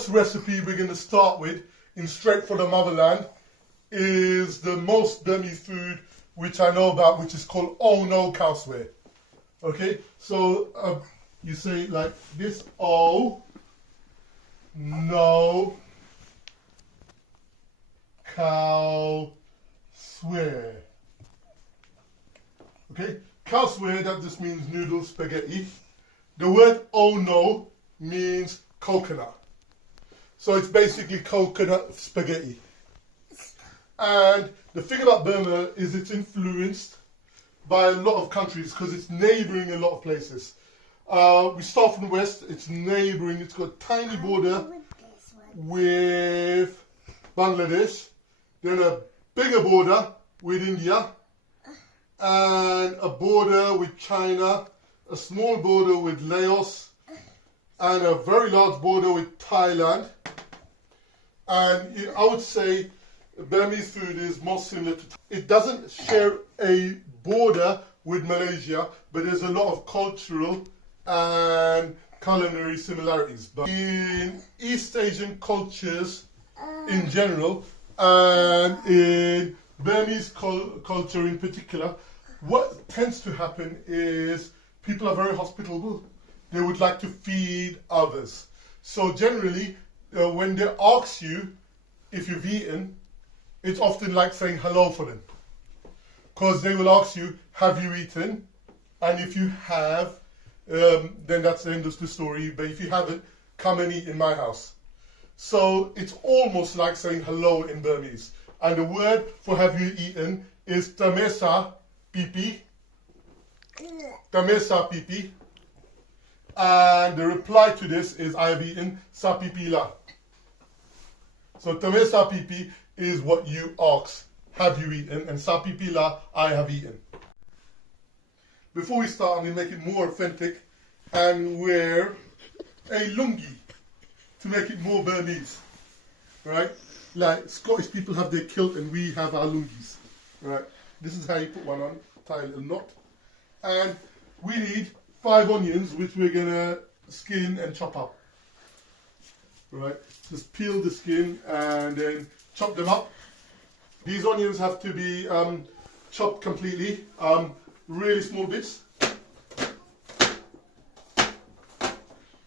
first recipe we're going to start with in Straight from the Motherland is the most Burmese food which I know about, which is called Ohno Kow Swear. Okay, so you say like this: O, no, cow, swear. Okay, cow swear, that just means noodle spaghetti. The word Ohno means coconut. So it's basically coconut spaghetti. And the thing about Burma is it's influenced by a lot of countries because it's neighbouring a lot of places. We start from the west, it's neighbouring, it's got a tiny border with Bangladesh, then a bigger border with India, and a border with China, a small border with Laos, and a very large border with Thailand. And I would say Burmese food is most similar to, it doesn't share a border with Malaysia, but there's a lot of cultural and culinary similarities. But in East Asian cultures in general, and in Burmese culture in particular, what tends to happen is people are very hospitable. They would like to feed others. So generally, when they ask you if you've eaten, it's often like saying hello for them. Because they will ask you, have you eaten? And if you have, then that's the end of the story. But if you haven't, come and eat in my house. So it's almost like saying hello in Burmese. And the word for have you eaten is tamesa pipi. Tamesa pipi. And the reply to this is I have eaten sa pipi la. So tamesa pipi is what you ask, have you eaten? And sa pipi la, I have eaten. Before we start, I'm going to make it more authentic and wear a lungi to make it more Burmese, right? Like Scottish people have their kilt and we have our lungis, right? This is how you put one on, tie a little knot. And we need 5 onions, which we're going to skin and chop up, right? Just peel the skin and then chop them up. These onions have to be chopped completely, really small bits, okay,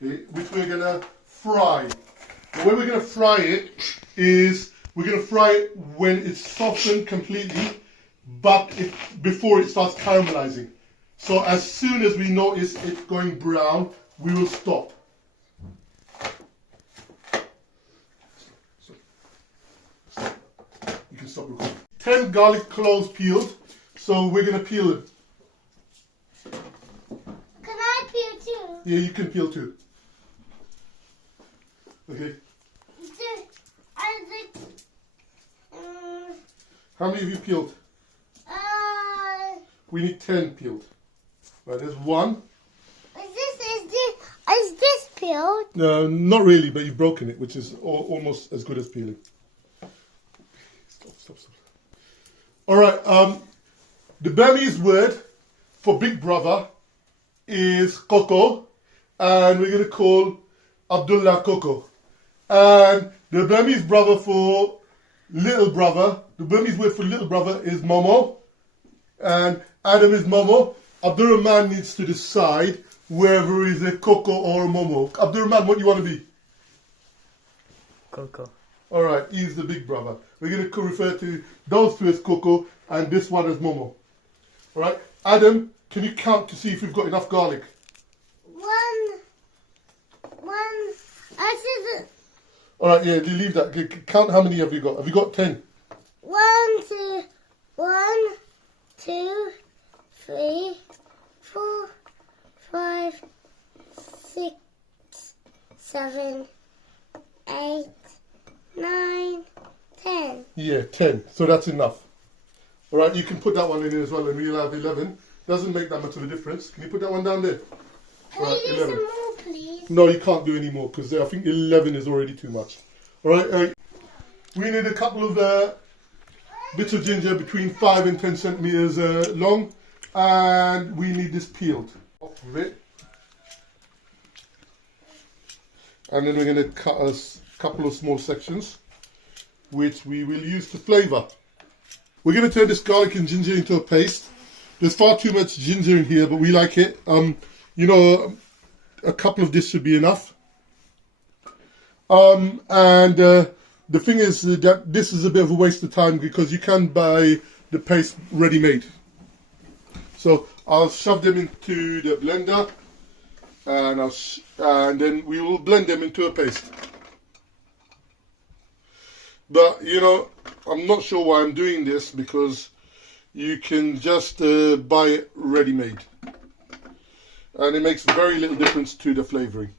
which we're going to fry. The way we're going to fry it is we're going to fry it when it's softened completely, but before it starts caramelizing. So as soon as we notice it going brown, we will stop. You can stop recording. 10 garlic cloves peeled, so we're going to peel it. Can I peel too? Yeah, you can peel too. Okay. How many have you peeled? We need 10 peeled. Right, there's 1. Is this peeled? No, not really, but you've broken it, which is almost as good as peeling. Stop. All right, the Burmese word for big brother is Koko, and we're going to call Abdullah Koko. And the Burmese brother for little brother, the Burmese word for little brother is Momo, and Adam is Momo. Abdurrahman needs to decide whether he's a Koko or a Momo. Abdurrahman, what do you want to be? Koko. All right, he's the big brother. We're going to refer to those 2 as Koko and this one as Momo. All right, Adam, can you count to see if we've got enough garlic? 1. I said. All right, yeah, you leave that. Count how many have you got? Have you got 10? 1, 2, 3, 4, 5, 6, 7, 8, 9, 10. Yeah, 10. So that's enough. All right, you can put that one in as well and we'll have 11. Doesn't make that much of a difference. Can you put that one down there? Can you do 11. Some more, please? No, you can't do any more because I think 11 is already too much. All right, we need a couple of bits of ginger between 5 and 10 centimeters long, and we need this peeled off of it. And then we're going to cut a couple of small sections, which we will use to flavour. We're going to turn this garlic and ginger into a paste. There's far too much ginger in here, but we like it. You know, a couple of this should be enough. The thing is that this is a bit of a waste of time because you can buy the paste ready-made. So I'll shove them into the blender, and then we will blend them into a paste. But you know, I'm not sure why I'm doing this, because you can just buy it ready-made, and it makes very little difference to the flavouring.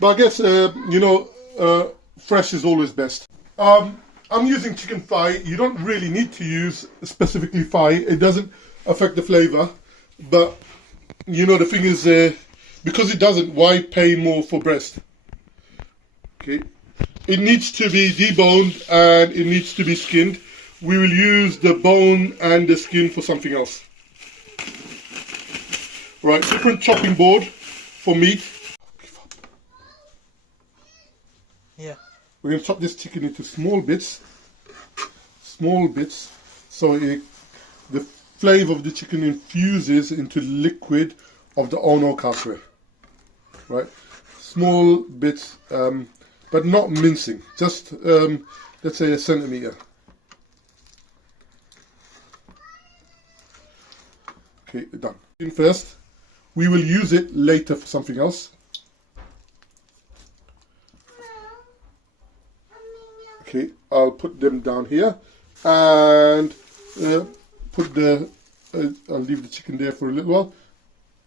But I guess, you know, fresh is always best. I'm using chicken thigh. You don't really need to use specifically thigh. It doesn't affect the flavour. But, you know, the thing is, because it doesn't, why pay more for breast? Okay. It needs to be deboned and it needs to be skinned. We will use the bone and the skin for something else. Right, different chopping board for meat. Yeah. We're going to chop this chicken into small bits, so the flavour of the chicken infuses into the liquid of the Ohno Kow Swear. Right, small bits, but not mincing. Just let's say a centimetre. Okay, done. First, we will use it later for something else. Okay, I'll put them down here, and I'll leave the chicken there for a little while,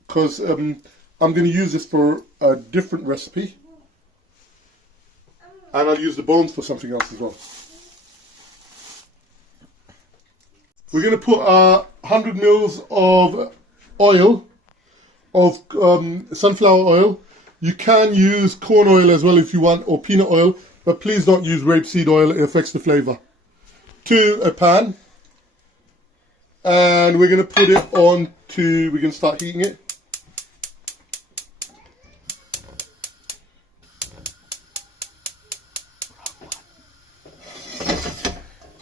because I'm going to use this for a different recipe, and I'll use the bones for something else as well. We're going to put 100 mils of oil, of sunflower oil. You can use corn oil as well if you want, or peanut oil. But please don't use rapeseed oil, it affects the flavour. To a pan. And we're going to put it on to, we're going to start heating it.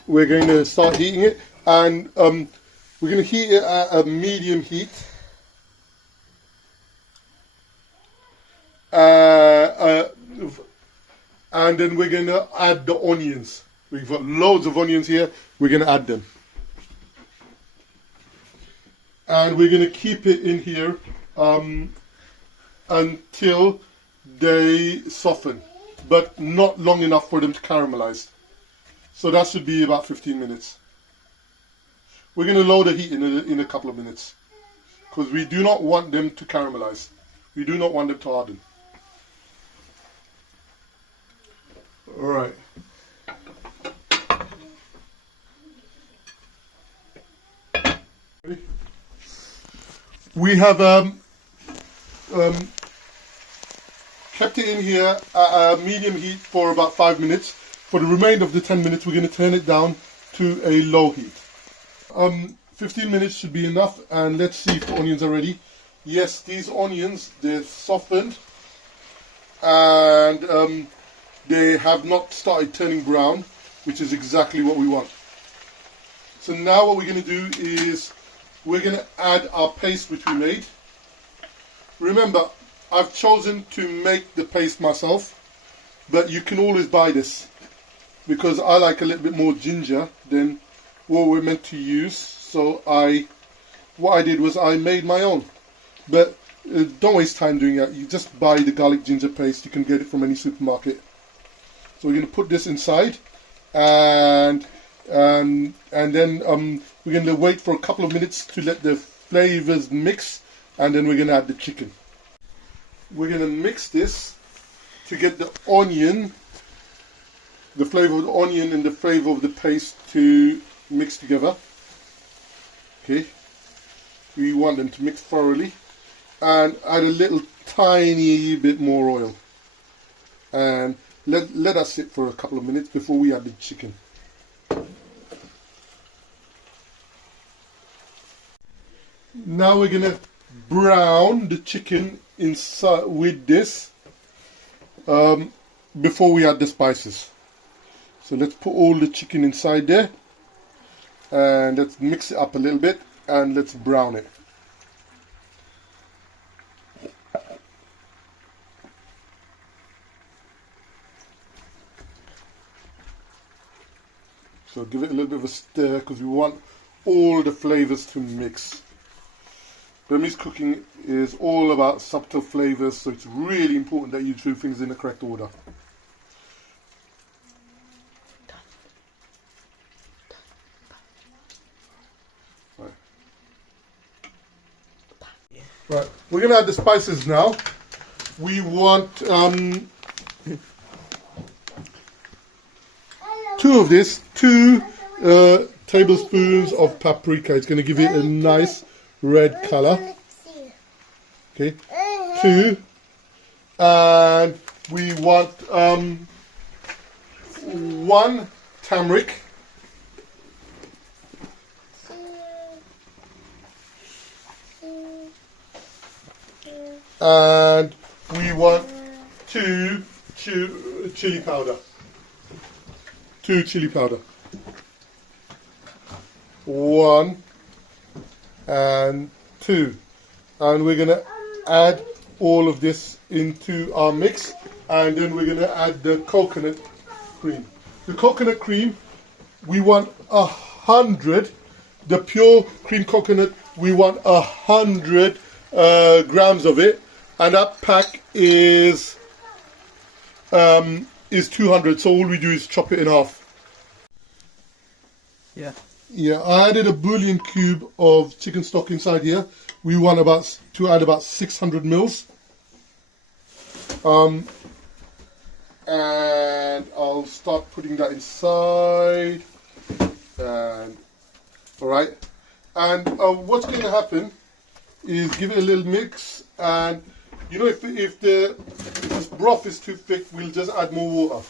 We're going to start heating it. And we're going to heat it at a medium heat. And then we're going to add the onions. We've got loads of onions here. We're going to add them. And we're going to keep it in here until they soften, but not long enough for them to caramelize. So that should be about 15 minutes. We're going to lower the heat in a couple of minutes, because we do not want them to caramelize. We do not want them to harden. All right. We have kept it in here at a medium heat for about 5 minutes. For the remainder of the 10 minutes, we're going to turn it down to a low heat. 15 minutes should be enough, and let's see if the onions are ready. Yes, these onions, they're softened, and they have not started turning brown, which is exactly what we want. So now what we're going to do is we're going to add our paste which we made. Remember, I've chosen to make the paste myself, but you can always buy this, because I like a little bit more ginger than what we're meant to use. So what I did was I made my own. But don't waste time doing that. You just buy the garlic ginger paste. You can get it from any supermarket. So we're going to put this inside, and then we're going to wait for a couple of minutes to let the flavours mix, and then we're going to add the chicken. We're going to mix this to get the onion, the flavour of the onion and the flavour of the paste to mix together. Okay. We want them to mix thoroughly, and add a little tiny bit more oil, and let us sit for a couple of minutes before we add the chicken. Now we're gonna brown the chicken inside with this before we add the spices. So let's put all the chicken inside there, and let's mix it up a little bit, and let's brown it. So give it a little bit of a stir, because we want all the flavours to mix. Burmese cooking is all about subtle flavours, so it's really important that you do things in the correct order. Right, we're going to add the spices now. We want 2 tablespoons of paprika. It's going to give it a nice red color. Okay, 2, and we want 1 turmeric. And we want 2 chili powder. 2 chili powder. 1 and 2. And we're going to add all of this into our mix, and then we're going to add the coconut cream. The coconut cream, we want 100. The pure cream coconut, we want 100 grams of it, and that pack is 200. So all we do is chop it in half. Yeah. Yeah, I added a bouillon cube of chicken stock inside here. We want to add about 600 mils. And I'll start putting that inside. And all right. And what's going to happen is give it a little mix, and you know, if this broth is too thick, we'll just add more water.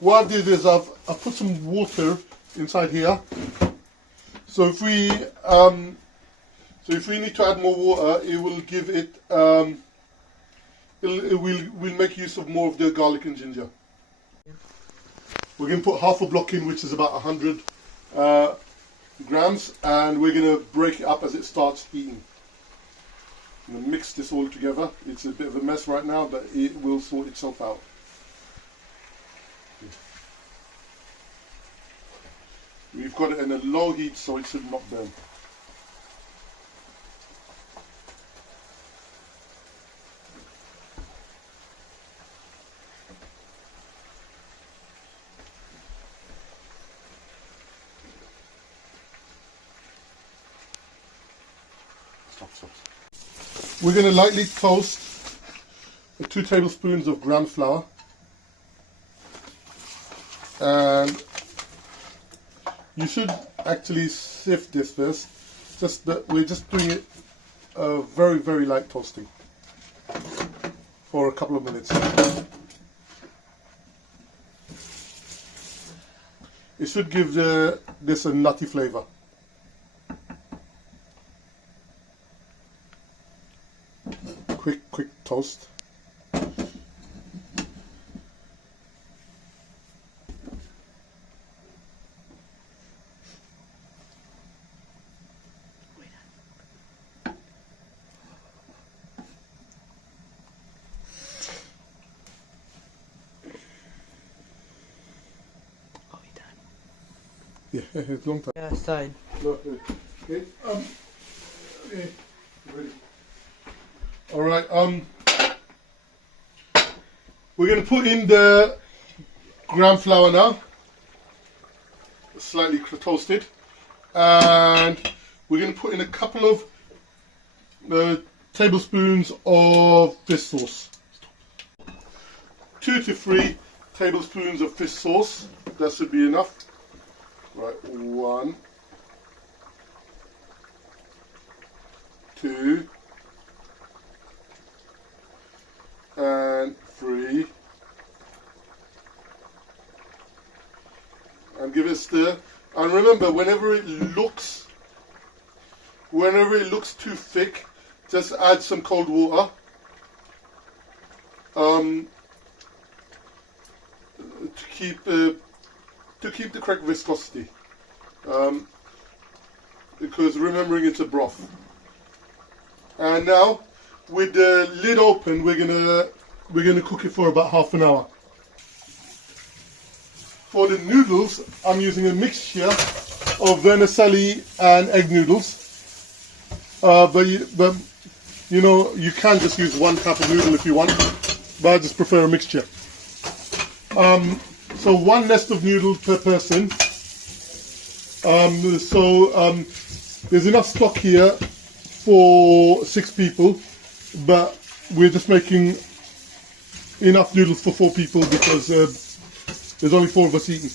What I did is I've put some water inside here. So if we need to add more water, it will give it we'll make use of more of the garlic and ginger. We're going to put half a block in, which is about 100 grams, and we're going to break it up as it starts heating. I'm going to mix this all together. It's a bit of a mess right now, but it will sort itself out. We've got it in a low heat, so it should not burn. Stop. We're going to lightly toast 2 tablespoons of ground flour, and you should actually sift this first. Just that we're just doing it very, very light toasting for a couple of minutes. It should give this a nutty flavor. Quick toast. Yeah, it's a long time. Yeah, side. Okay. Ready. All right. We're going to put in the ground flour now, slightly toasted, and we're going to put in a couple of tablespoons of fish sauce. 2 to 3 tablespoons of fish sauce. That should be enough. Right, 1. 2 and 3, and give it a stir. And remember, whenever it looks too thick, just add some cold water. To keep the correct viscosity, because remembering it's a broth. And now, with the lid open, we're gonna cook it for about half an hour. For the noodles, I'm using a mixture of vermicelli and egg noodles. But you know, you can just use one type of noodle if you want, but I just prefer a mixture. So 1 nest of noodles per person. There's enough stock here for 6 people, but we're just making enough noodles for 4 people because there's only 4 of us eating.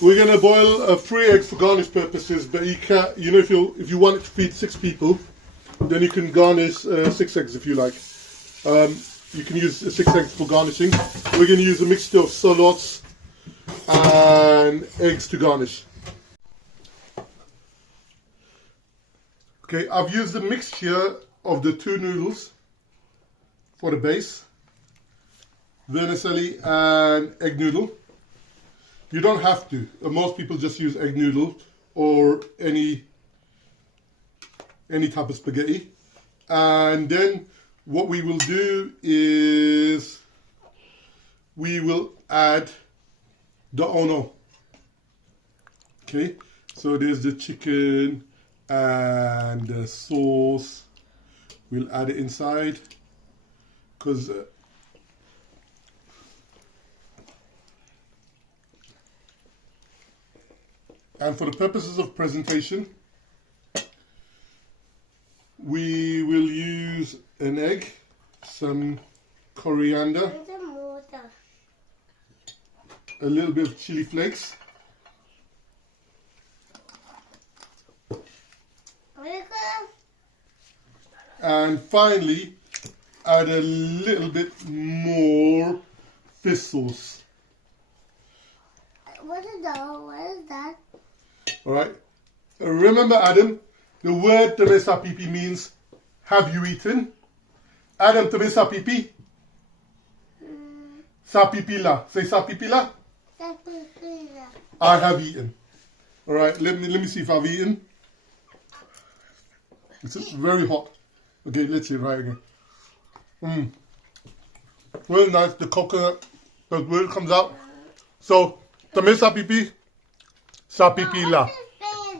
We're going to boil 3 eggs for garnish purposes, but you can, you know, if you want it to feed 6 people, then you can garnish 6 eggs if you like. You can use 6 eggs for garnishing. We're going to use a mixture of shallots and eggs to garnish. Okay, I've used a mixture of the 2 noodles for the base, vermicelli and egg noodle. You don't have to. Most people just use egg noodle or any type of spaghetti. And then what we will do is we will add the Ohno. Okay, so there's the chicken and the sauce. We'll add it inside because and for the purposes of presentation, we will use an egg, some coriander, a little bit of chili flakes, and finally add a little bit more fish sauce. What is that? Alright, remember Adam, the word Tamesa Pipi means have you eaten? Adam, Tamesa Pipi? Sa pipila. Say sa pipila. I have eaten. Alright, let me see if I've eaten. It's very hot. Okay, let's see, right again. Very nice, the coconut, the word comes out. So, Tamesa Pipi, sa pipila.